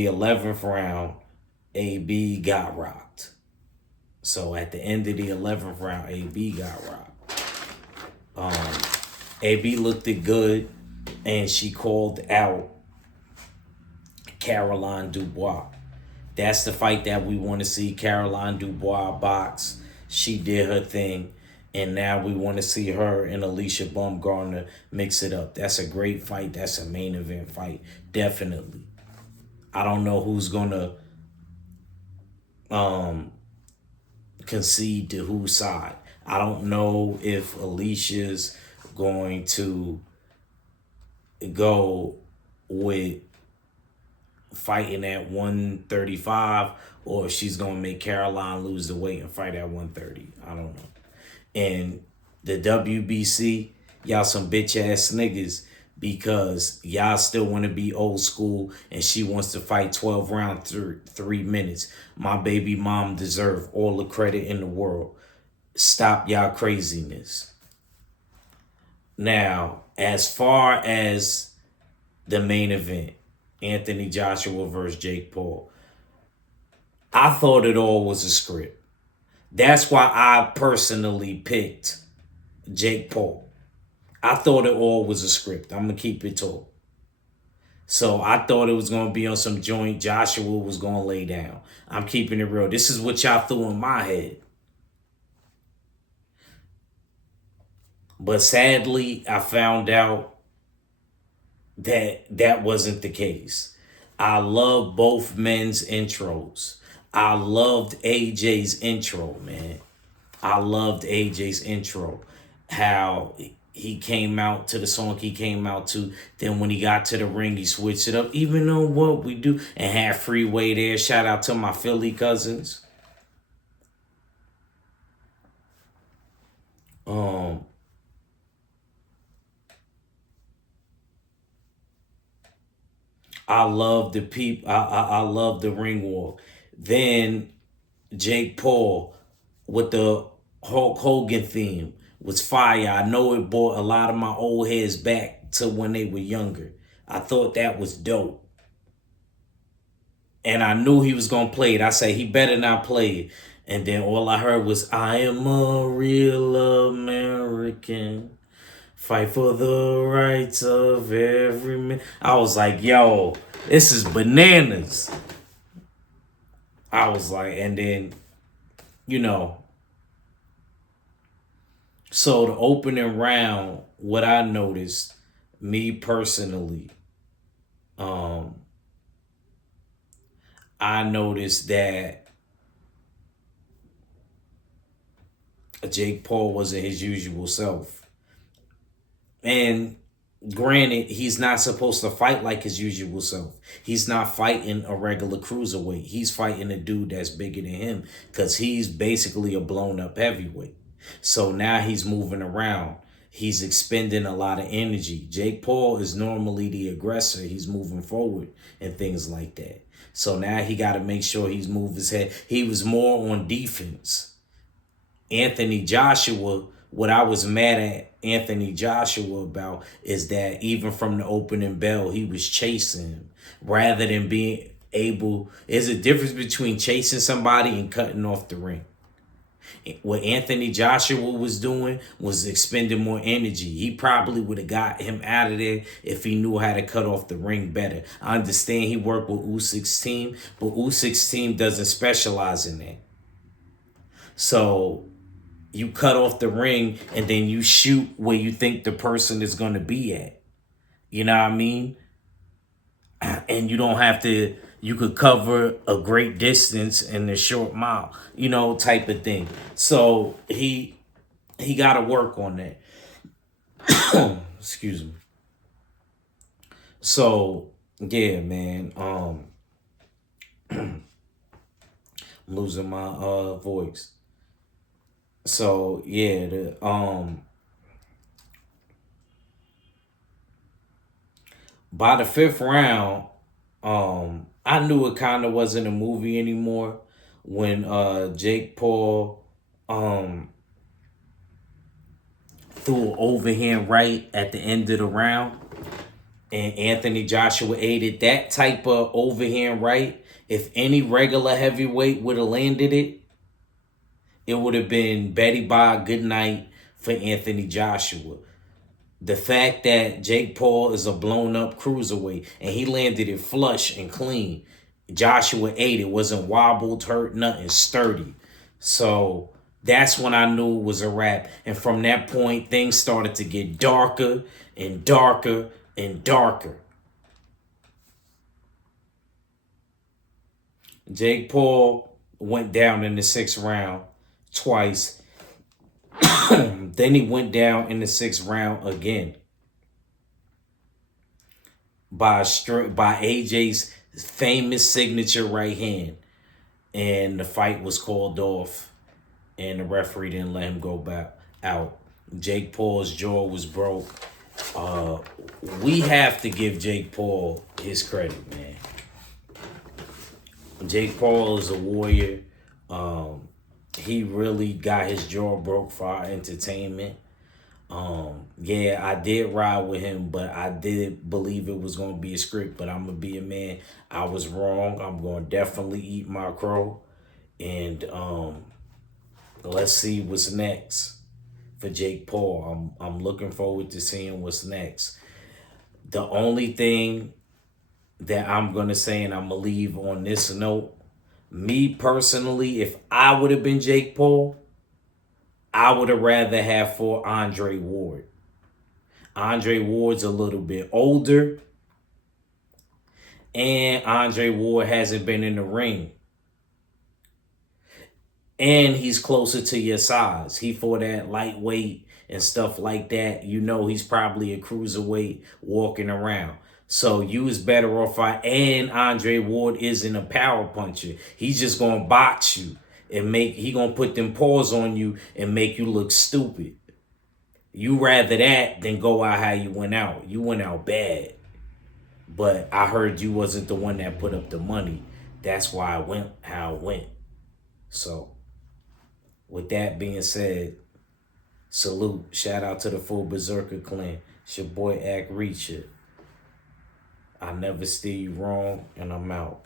the 11th round, AB got rocked. So at the end of the 11th round, AB got rocked. AB looked it good, and she called out Caroline Dubois. That's the fight that we want to see. Caroline Dubois box. She did her thing. And now we want to see her and Alicia Baumgartner mix it up. That's a great fight. That's a main event fight. Definitely. I don't know who's going to concede to whose side. I don't know if Alicia's going to go with fighting at 135 or if she's going to make Caroline lose the weight and fight at 130. I don't know. And the WBC, y'all some bitch ass niggas because y'all still want to be old school and she wants to fight 12 rounds 3 minutes. My baby mom deserve all the credit in the world. Stop y'all craziness. Now, as far as the main event, Anthony Joshua versus Jake Paul, I thought it all was a script. That's why I personally picked Jake Paul. I thought it all was a script. I'm going to keep it tall. So I thought it was going to be on some joint. Joshua was going to lay down. I'm keeping it real. This is what y'all threw in my head. But sadly, I found out that that wasn't the case. I love both men's intros. I loved AJ's intro, man. I loved AJ's intro. How he came out to the song he came out to. Then when he got to the ring, he switched it up. Even though what we do. And had Freeway there. Shout out to my Philly cousins. I love the I love the ring walk. Then Jake Paul with the Hulk Hogan theme was fire. I know it brought a lot of my old heads back to when they were younger. I thought that was dope. And I knew he was going to play it. I said, he better not play it. And then all I heard was, I am a real American. Fight for the rights of every man. I was like, yo, this is bananas. I was like, and then, so the opening round, what I noticed, me personally, I noticed that Jake Paul wasn't his usual self. And granted, he's not supposed to fight like his usual self. He's not fighting a regular cruiserweight. He's fighting a dude that's bigger than him because he's basically a blown up heavyweight. So now he's moving around. He's expending a lot of energy. Jake Paul is normally the aggressor. He's moving forward and things like that. So now he got to make sure he's moving his head. He was more on defense. Anthony Joshua, what I was mad at Anthony Joshua about is that even from the opening bell, he was chasing him rather than being able. There's a difference between chasing somebody and cutting off the ring. What Anthony Joshua was doing was expending more energy. He probably would have got him out of there if he knew how to cut off the ring better. I understand he worked with Usyk's team, but Usyk's team doesn't specialize in that. So you cut off the ring and then you shoot where you think the person is going to be at. You know what I mean? And you don't have to, you could cover a great distance in a short mile, type of thing. So he got to work on that. Excuse me. So, yeah, man. I'm losing my voice. So yeah, by the 5th round, I knew it kind of wasn't a movie anymore when Jake Paul threw an overhand right at the end of the round. And Anthony Joshua aided that type of overhand right. If any regular heavyweight would have landed it, it would have been Betty Bob good night for Anthony Joshua. The fact that Jake Paul is a blown up cruiserweight and he landed it flush and clean. Joshua ate it, wasn't wobbled, hurt, nothing, sturdy. So that's when I knew it was a wrap. And from that point, things started to get darker and darker and darker. Jake Paul went down in the 6th round twice. Then he went down in the 6th round again by AJ's famous signature right hand. And the fight was called off, and the referee didn't let him go back out. Jake Paul's jaw was broke. We have to give Jake Paul his credit, man. Jake Paul is a warrior. He really got his jaw broke for our entertainment. Yeah, I did ride with him, but I did believe it was going to be a script, but I'm going to be a man. I was wrong. I'm going to definitely eat my crow. And let's see what's next for Jake Paul. I'm looking forward to seeing what's next. The only thing that I'm going to say, and I'm going to leave on this note, me personally, if I would have been Jake Paul, I would have rather have fought Andre Ward. Andre Ward's a little bit older, and Andre Ward hasn't been in the ring. And he's closer to your size. He fought at lightweight and stuff like that. You know he's probably a cruiserweight walking around. So you was better off. And Andre Ward isn't a power puncher. He's just going to box you and he going to put them paws on you and make you look stupid. You rather that than go out how you went out. You went out bad. But I heard you wasn't the one that put up the money. That's why I went how I went. So with that being said, salute. Shout out to the full Berserker clan. It's your boy Ack Reacher. I never steer you wrong, and I'm out.